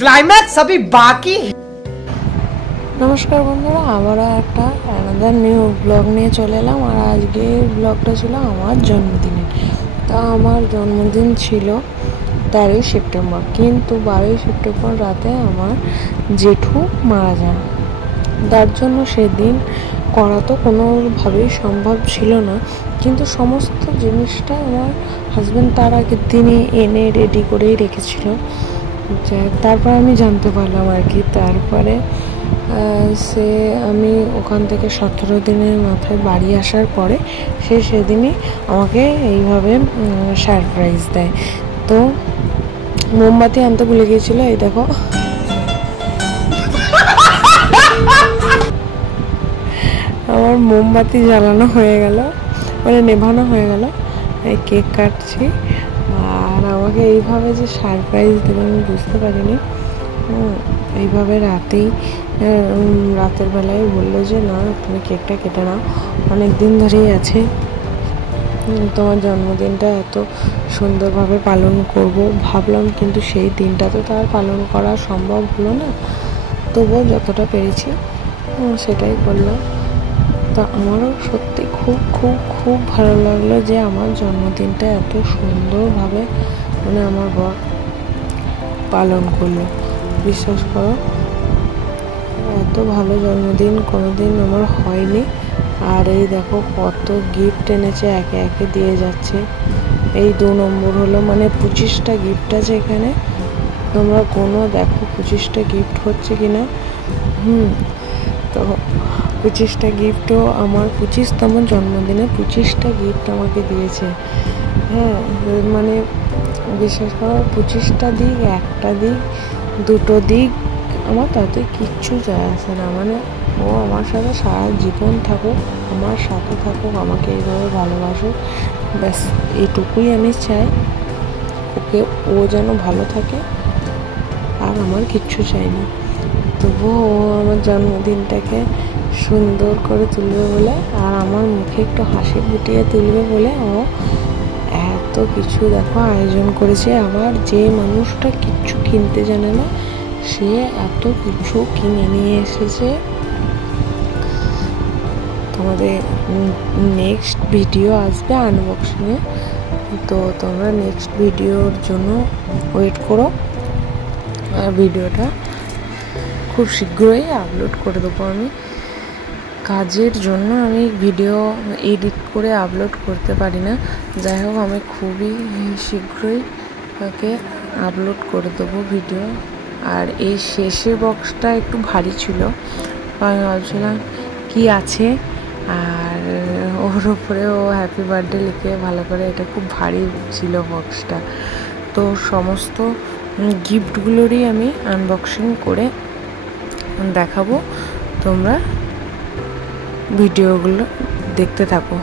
Climax अभी बाकी। নমস্কার বন্ধুরা, আবারও একটা আলাদা নিউ ব্লগ নিয়ে চলে এলাম। আর আজকে ব্লগটা ছিল আমার জন্মদিনে। তা আমার জন্মদিন ছিল 13ই সেপ্টেম্বর, কিন্তু 12ই সেপ্টেম্বর রাতে আমার জেঠু মারা যান। তার জন্য সেদিন করা তো কোনোভাবেই সম্ভব ছিল না, কিন্তু সমস্ত জিনিসটা আমার হাজব্যান্ড তার আগের দিনই এনে রেডি করেই রেখেছিল। তারপর আমি জানতে পারলাম আর কি। তারপরে আমি ওখান থেকে 17 দিনের মাথায় বাড়ি আসার পরে সেদিনই আমাকে এইভাবে সারপ্রাইজ দেয়। তো মোমবাতি আনতে ভুলে গিয়েছিল, এই দেখো আমার মোমবাতি জ্বালানো হয়ে গেল, মানে নেভানো হয়ে গেল। এই কেক কাটছি, আর আমাকে এইভাবে যে সারপ্রাইজ দেবে আমি বুঝতে পারিনি। এইভাবে রাতের বেলায় বললো যে না, তুমি কেকটা কেটে নাও, অনেক দিন ধরেই আছে, তোমার জন্মদিনটা এত সুন্দরভাবে পালন করব ভাবলাম, কিন্তু সেই দিনটা তো তার পালন করা সম্ভব হলো না। তবুও যতটা পেরেছি সেটাই করলাম। তো আমারও সত্যি খুব খুব খুব ভালো লাগলো যে আমার জন্মদিনটা এত সুন্দরভাবে মানে আমার বর পালন করলো। বিশ্বাস করো, এত ভালো জন্মদিন কোনোদিন আমার হয়নি। আর এই দেখো কত গিফট এনেছে, একে একে দিয়ে যাচ্ছে। এই 2 নম্বর হলো, মানে 25টা গিফট আছে এখানে। তোমরা কোনো দেখো 25টা গিফট হচ্ছে কিনা। তো 25টা গিফটও আমার 25তম জন্মদিনে 25টা গিফট আমাকে দিয়েছে। হ্যাঁ, মানে বিশ্বাস করো, 25টা দিক, একটা দিক, 2টো দিক, আমার তাতে কিচ্ছু যায় আসে না। মানে ও আমার সাথে সারা জীবন থাকুক, আমার সাথে থাকুক, আমাকে এইভাবে ভালোবাসুক, ব্যাস এইটুকুই আমি চাই। ও যেন ভালো থাকে, আর আমার কিচ্ছু চাই না। তবুও ও আমার জন্মদিনটাকে সুন্দর করে তুলবে বলে, আর আমার মুখে একটু হাসি ফুটিয়ে তুলবে বলে ও এত কিছু দেখো আয়োজন করেছে। আবার যে মানুষটা কিচ্ছু কিনতে জানে না, সে এত কিছু কিনে নিয়ে এসেছে। তোমাদের নেক্সট ভিডিও আসবে আনবক্সিংয়ে, তো তোমরা নেক্সট ভিডিওর জন্য ওয়েট করো। আর ভিডিওটা খুব শীঘ্রই আপলোড করে দেবো। আমি কাজের জন্য আমি ভিডিও এডিট করে আপলোড করতে পারি না। যাই হোক, আমি খুবই শীঘ্রই তাকে আপলোড করে দেবো ভিডিও। আর এই শেষের বক্সটা একটু ভারী ছিল, আমি ভাবছিলাম কি আছে, আর ওর উপরে ও হ্যাপি বার্থডে লিখে ভালো করে, এটা খুব ভারী ছিল বক্সটা। তো সমস্ত গিফটগুলোরই আমি আনবক্সিং করে দেখাবো, তোমরা ভিডিওগুলো দেখতে থাকো।